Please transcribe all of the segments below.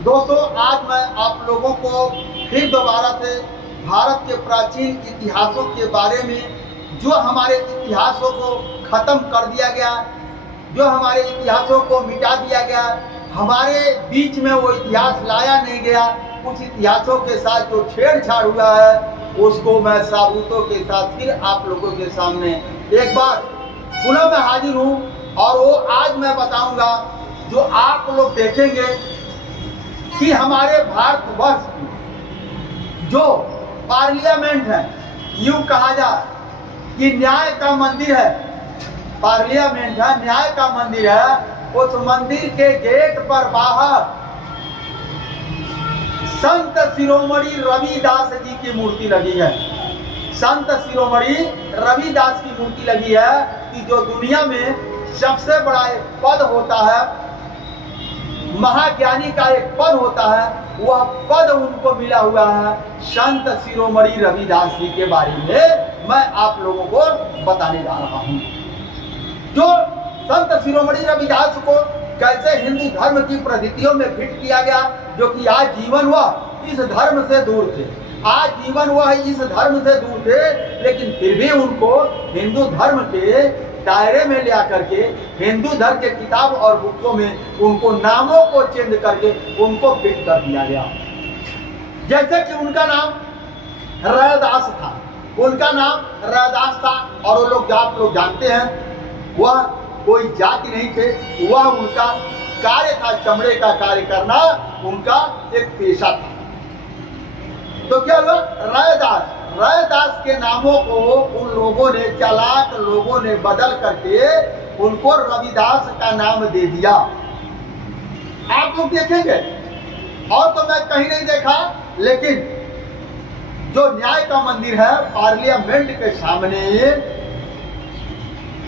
दोस्तों, आज मैं आप लोगों को फिर दोबारा से भारत के प्राचीन इतिहासों के बारे में, जो हमारे इतिहासों को ख़त्म कर दिया गया, जो हमारे इतिहासों को मिटा दिया गया, हमारे बीच में वो इतिहास लाया नहीं गया, कुछ इतिहासों के साथ जो छेड़छाड़ हुआ है, उसको मैं सबूतों के साथ फिर आप लोगों के सामने एक बार पुनः मैं हाजिर हूँ। और वो आज मैं बताऊंगा, जो आप लोग देखेंगे कि हमारे भारतवर्ष की जो पार्लियामेंट है, यूं कहा जाए कि न्याय का मंदिर है, पार्लियामेंट है, न्याय का मंदिर है। उस मंदिर के गेट पर बाहर संत शिरोमणि रविदास जी की मूर्ति लगी है। संत शिरोमणि रविदास की मूर्ति लगी है कि जो दुनिया में सबसे बड़ा एक पद होता है, महाज्ञानी का एक पद होता है, वह पद उनको मिला हुआ है संत शिरोमणि रविदास जी के बारे में मैं आप लोगों को बताने जा रहा हूं। जो संत शिरोमणि रविदास को कैसे हिंदू धर्म की प्रवृत्तियों में फिट किया गया, जो कि आज जीवन वह इस धर्म से दूर थे, आज जीवन वह इस धर्म से दूर थे, लेकिन फिर भी उनको हिंदू धर्म के दायरे में ले आकर के हिंदू धर्म के किताब और बुकों में उनको नामों को चेंज करके उनको फिट कर दिया गया। जैसे कि उनका नाम रैदास था, उनका नाम रैदास था, और वो लोग आप लोग जानते हैं वह कोई जाति नहीं थे, वह उनका कार्य था, चमड़े का कार्य करना उनका एक पेशा था। तो क्या हुआ, रैदास, रैदास के नामों को उन लोगों ने, चालाक लोगों ने बदल करके उनको रविदास का नाम दे दिया। आप लोग देखेंगे, और तो मैं कहीं नहीं देखा, लेकिन जो न्याय का मंदिर है पार्लियामेंट के सामने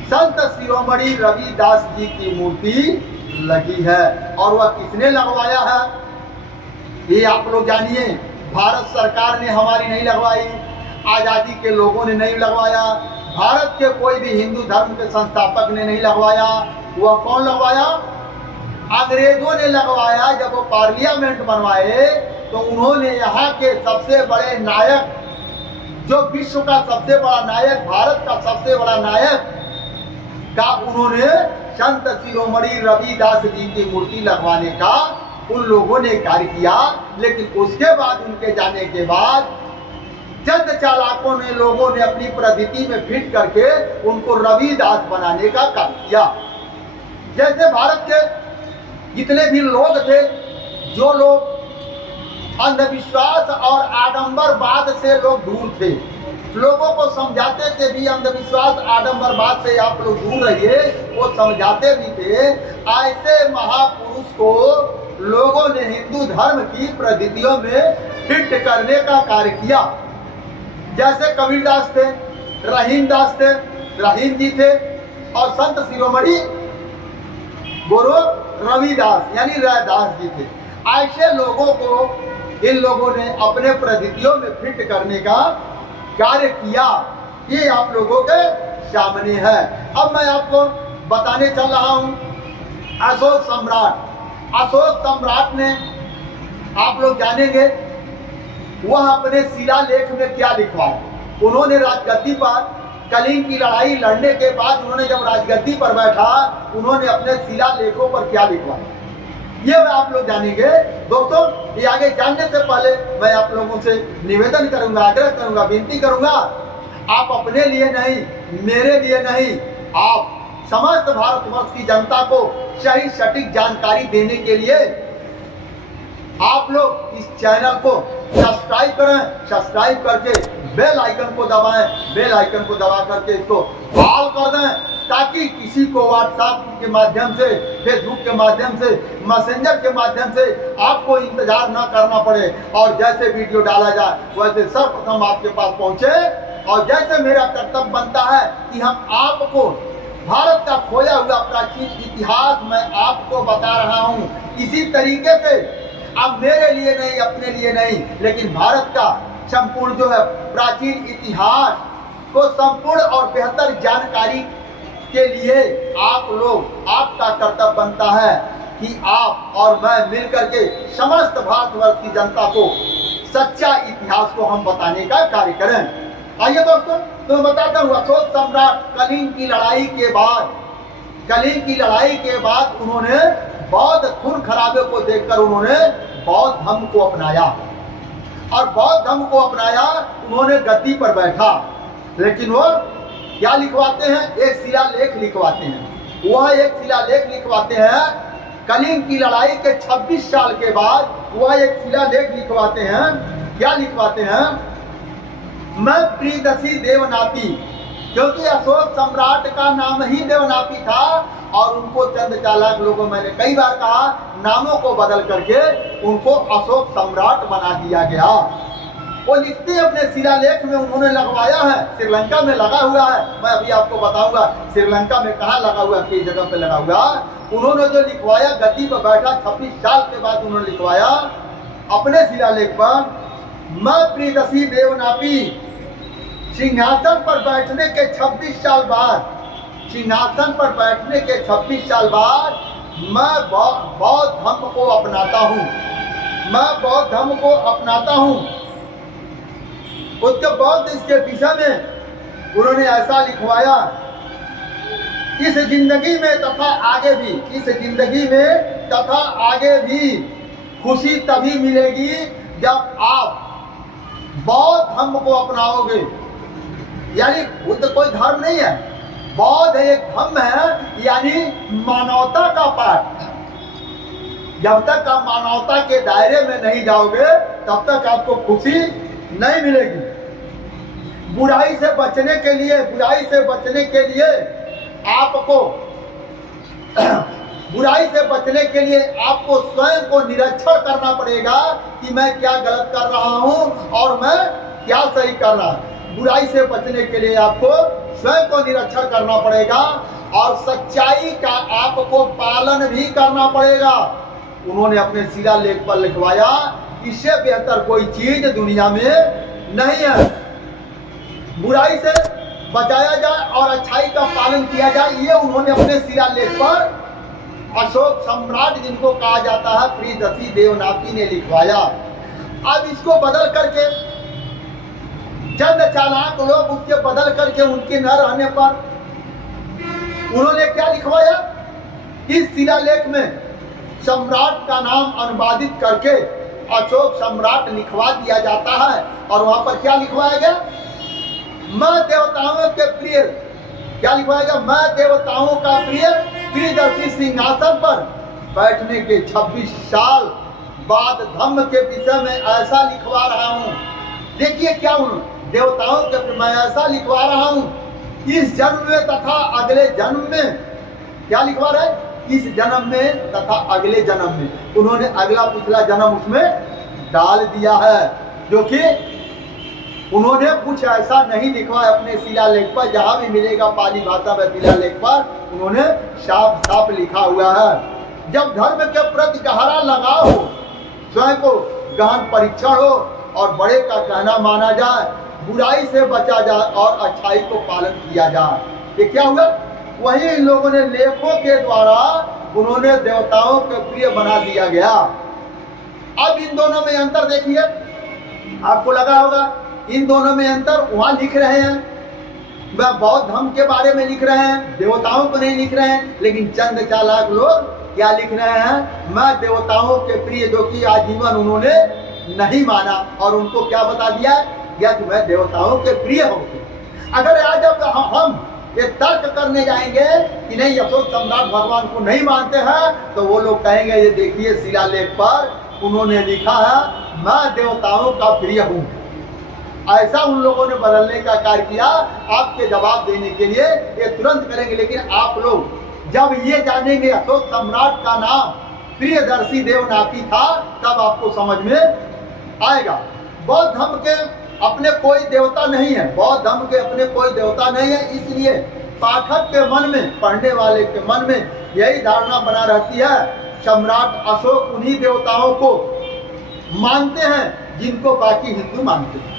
संत शिरोमणि रविदास जी की मूर्ति लगी है। और वह किसने लगवाया है ये आप लोग जानिए। भारत सरकार ने हमारी नहीं लगवाई, आज़ादी के लोगों ने नहीं लगवाया, भारत के कोई भी हिंदू धर्म के संस्थापक ने नहीं लगवाया। वह कौन लगवाया? अंग्रेजों ने लगवाया। जब वो पार्लियामेंट बनवाए तो उन्होंने यहाँ के सबसे बड़े नायक, जो विश्व का सबसे बड़ा नायक, भारत का सबसे बड़ा नायक का उन्होंने संत शिरोमणि रविदास जी की मूर्ति लगवाने का उन लोगों ने कार्य किया। लेकिन उसके बाद, उनके जाने के बाद चंद चालाकों ने, लोगों ने अपनी प्रवृत्ति में फिट करके उनको रविदास बनाने का काम किया। जैसे भारत के जितने भी लोग थे, जो लोग अंधविश्वास और आडंबरवाद से लोग दूर थे, लोगों को समझाते थे भी अंधविश्वास आडंबरवाद से आप लोग दूर रहिए, वो समझाते भी थे। ऐसे महापुरुष को लोगों ने हिंदू धर्म की प्रवृत्तियों में फिट करने का कार्य किया। जैसे कबीरदास थे, रहीम दास थे, रहीम जी थे, और संत शिरोमणि गुरु रविदास यानी रैदास जी थे। ऐसे लोगों को इन लोगों ने अपने प्रवृत्तियों में फिट करने का कार्य किया। ये आप लोगों के सामने है। अब मैं आपको बताने चल रहा हूं अशोक सम्राट। अशोक सम्राट ने, आप लोग जानेंगे, वह अपने शिलालेख में क्या लिखवाया। उन्होंने राजगद्दी पर कलिंग की लड़ाई लड़ने के बाद उन्होंने जब राजगद्दी पर बैठा, उन्होंने अपने शिलालेखों पर क्या लिखवाया, ये आप लोग जानेंगे। दोस्तों, ये आगे जानने से पहले मैं आप लोगों से निवेदन करूंगा, आग्रह करूंगा, विनती करूंगा, आप अपने लिए नहीं, मेरे लिए नहीं, आप समस्त भारतवर्ष की जनता को सही सटीक जानकारी देने के लिए आप लोग इस चैनल को सब्सक्राइब करें। सब्सक्राइब करके बेल आइकन को दबाएं, बेल आइकन को दबा करके इसको ऑल कर दें, ताकि किसी को व्हाट्सएप के माध्यम से, फेसबुक के माध्यम से, मैसेंजर के माध्यम से आपको इंतजार न करना पड़े, और जैसे वीडियो डाला जाए वैसे सर्वप्रथम आपके पास पहुंचे। और जैसे मेरा कर्तव्य बनता है कि हम आपको भारत का खोया हुआ प्राचीन इतिहास मैं आपको बता रहा हूं, इसी तरीके से अब मेरे लिए नहीं, अपने लिए नहीं, लेकिन भारत का संपूर्ण जो है प्राचीन इतिहास को संपूर्ण और बेहतर जानकारी के लिए आप लोग, आपका कर्तव्य बनता है कि आप और मैं मिलकर के समस्त भारतवर्ष की जनता को सच्चा इतिहास को हम बताने का कार्य करें। आइए दोस्तों, तो मैं बताता हूँ, अशोक सम्राट कलिंग की लड़ाई के बाद उन्होंने बौद्ध खून खराबे को देखकर उन्होंने बौद्ध धर्म को अपनाया, और बौद्ध धर्म को अपनाया, उन्होंने गद्दी पर बैठा। लेकिन वो क्या लिखवाते हैं? एक शिलालेख लिखवाते हैं। वह एक शिलालेख लिखवाते हैं कलिंग की लड़ाई के 26 साल के बाद। वह एक शिलालेख लिखवाते हैं। क्या लिखवाते हैं? मैं प्रियदर्शी देवनापी, क्योंकि अशोक सम्राट का नाम ही देवनापी था, और उनको चंद चालाक लोगों, मैंने कई बार कहा, नामों को बदल करके उनको अशोक सम्राट बना दिया गया। वो लिखते अपने शिलालेख में, उन्होंने लगवाया है, श्रीलंका में लगा हुआ है। मैं अभी आपको बताऊंगा श्रीलंका में कहाँ लगा हुआ, किस जगह पे लगा हुआ। उन्होंने जो लिखवाया, गद्दी पर बैठा 26 साल के बाद उन्होंने लिखवाया अपने शिलालेख पर, मैं प्रियदर्शी देवनापी सिंहासन पर बैठने के 26 साल बाद, सिंहासन पर बैठने के 26 साल बाद मैं बौद्ध धर्म को अपनाता हूँ, मैं बौद्ध धर्म को अपनाता हूँ। उसके बाद इसके विषय में उन्होंने ऐसा लिखवाया, इस जिंदगी में तथा आगे भी, इस जिंदगी में तथा आगे भी खुशी तभी मिलेगी जब आप बौद्ध धर्म को अपनाओगे। यानी बुद्ध कोई धर्म नहीं है, बौद्ध एक धर्म है, यानी मानवता का पाठ। जब तक आप मानवता के दायरे में नहीं जाओगे तब तक आपको खुशी नहीं मिलेगी। बुराई से बचने के लिए, बुराई से बचने के लिए आपको बुराई से बचने के लिए आपको स्वयं को निरीक्षण करना पड़ेगा कि मैं क्या गलत कर रहा हूं और मैं क्या सही कर रहा हूं। बुराई से बचने के लिए आपको स्वयं को निरीक्षण करना पड़ेगा, और सच्चाई का आपको पालन भी करना पड़ेगा। उन्होंने अपने शिलालेख पर लिखवाया, इससे बेहतर कोई चीज दुनिया में नहीं है। बुराई से बचाया जाए और अच्छाई का पालन किया जाए, ये उन्होंने अपने शिलालेख पर अशोक सम्राट, जिनको कहा जाता है प्रियदर्शी देवनापी, ने लिखवाया। अब इसको बदल करके चंद चालाक लोग उसके बदल करके उनके न रहने पर उन्होंने क्या लिखवाया, इस शिलालेख में सम्राट का नाम अनुवादित करके अशोक सम्राट लिखवा दिया जाता है। और वहां पर क्या लिखवाया गया, मैं देवताओं के प्रिय, क्या लिखवाया गया, मैं देवताओं का प्रिय प्रियदर्शी सिंहासन पर बैठने के 26 साल बाद धम्म के विषय में ऐसा लिखवा रहा हूँ। देखिए क्या उन्होंने देवताओं के, मैं ऐसा लिखवा रहा हूँ इस जन्म में तथा अगले जन्म में। क्या लिखवा रहा है, इस जन्म में तथा अगले जन्म में। उन्होंने अगला पिछला जन्म उसमें डाल दिया है, जो कि उन्होंने कुछ ऐसा नहीं लिखा अपने शिलालेख पर। जहां भी मिलेगा पाली भाषा में शिलालेख पर उन्होंने साफ साफ लिखा हुआ है, जब धर्म के प्रति गहरा लगाव हो, स्वयं को गहन परीक्षण हो और बड़े का कहना माना जाए, बुराई से बचा जाए और अच्छाई को पालन किया जाए। ये क्या हुआ, वही इन लोगों ने लेखों के द्वारा उन्होंने देवताओं के प्रिय बना दिया गया। अब इन दोनों में अंतर देखिए, आपको लगा होगा इन दोनों में अंतर। वहां लिख रहे हैं वह बौद्ध धर्म के बारे में लिख रहे हैं, देवताओं को नहीं लिख रहे हैं। लेकिन चंद चालाक लोग क्या लिख रहे हैं, मैं देवताओं के प्रिय, जो कि आजीवन उन्होंने नहीं माना, और उनको क्या बता दिया या कि मैं देवताओं के प्रिय हूँ। अगर आज अब हम ये तर्क करने जाएंगे कि नहीं अशोक सम्राट भगवान को नहीं मानते हैं, तो वो लोग कहेंगे ये देखिए शिलालेख पर उन्होंने लिखा है मैं देवताओं का प्रिय हूँ। ऐसा उन लोगों ने बदलने का कार्य किया। आपके जवाब देने के लिए ये तुरंत करेंगे, लेकिन आप लोग जब ये जानेंगे अशोक सम्राट का नाम प्रियदर्शी देवनापी था, तब आपको समझ में आएगा। बौद्ध धर्म के अपने कोई देवता नहीं है, बौद्ध धर्म के अपने कोई देवता नहीं है। इसलिए पाठक के मन में, पढ़ने वाले के मन में यही धारणा बना रहती है सम्राट अशोक उन्हीं देवताओं को मानते हैं जिनको बाकी हिंदू मानते हैं।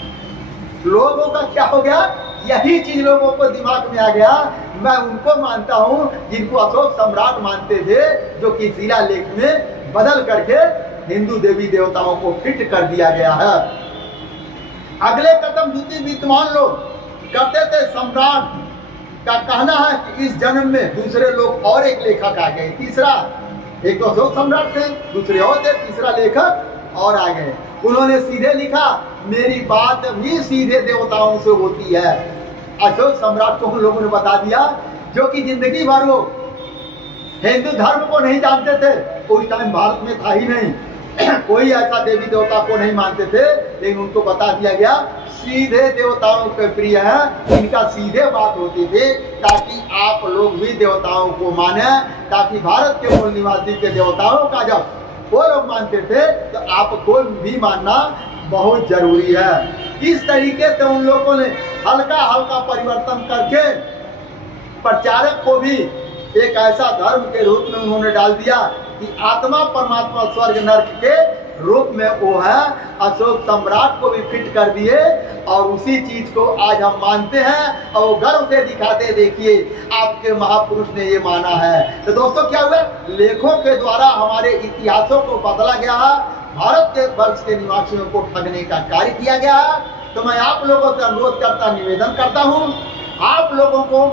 लोगों का क्या हो गया, यही चीज लोगों को दिमाग में आ गया मैं उनको मानता हूँ जिनको अशोक सम्राट मानते थे, जो कि शिलालेख में बदल करके हिंदू देवी देवताओं को फिट कर दिया गया है। अगले कदम द्वितीय विद्वान लोग करते थे। सम्राट का कहना है कि इस जन्म में दूसरे लोग और एक लेखक आ गए, तीसरा, एक तो अशोक सम्राट थे, दूसरे और थे, तीसरा लेखक और आ गए। उन्होंने सीधे लिखा, मेरी बात भी सीधे देवताओं से होती है। अशोक सम्राट को उन लोगों ने बता दिया, जो कि जिंदगी भर वो हिंदू धर्म को नहीं जानते थे, उस टाइम भारत में था ही नहीं, कोई ऐसा देवी देवता को नहीं मानते थे, लेकिन उनको बता दिया गया सीधे देवताओं के प्रिय है, इनका सीधे बात होती थी, ताकि आप लोग भी देवताओं को माने, ताकि भारत के मूल निवासी के देवताओं का जब वो लोग मानते थे तो आपको भी मानना बहुत जरूरी है। इस तरीके से उन लोगों ने हल्का हल्का परिवर्तन करके प्रचारक को भी एक ऐसा धर्म के रूप में उन्होंने डाल दिया कि आत्मा परमात्मा स्वर्ग नर्क के रूप में वो है। अशोक सम्राट को भी फिट कर दिए और उसी चीज को आज हम मानते हैं और वो गर्व से दिखाते, देखिए आपके महापुरुष ने ये माना है। तो दोस्तों क्या हुआ, लेखों के द्वारा हमारे इतिहासों को बदला गया है, भारत के वर्ष के निवासियों को ठगने का कार्य किया गया है। तो मैं आप लोगों से अनुरोध करता, निवेदन करता हूँ, आप लोगों को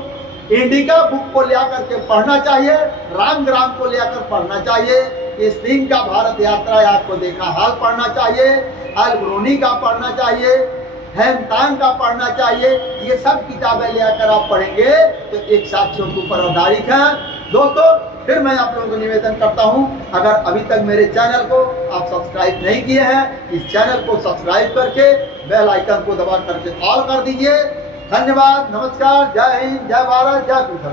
इंडिका बुक को लेकर के पढ़ना चाहिए, रामग्राम को लेकर पढ़ना चाहिए, इस सिंह का भारत यात्रा आपको देखा हाल पढ़ना चाहिए, अलब्रूनी का पढ़ना चाहिए, हेमतांग का पढ़ना चाहिए। ये सब किताबें लेकर आप पढ़ेंगे तो एक साक्ष्यों के ऊपर आधारित है। दोस्तों फिर मैं आप लोगों को निवेदन करता हूं, अगर अभी तक मेरे चैनल को आप सब्सक्राइब नहीं किए हैं, इस चैनल को सब्सक्राइब करके बेल आइकन को दबा करके ऑल कर दीजिए। धन्यवाद, नमस्कार, जय हिंद, जय भारत, जय पृथ्वी।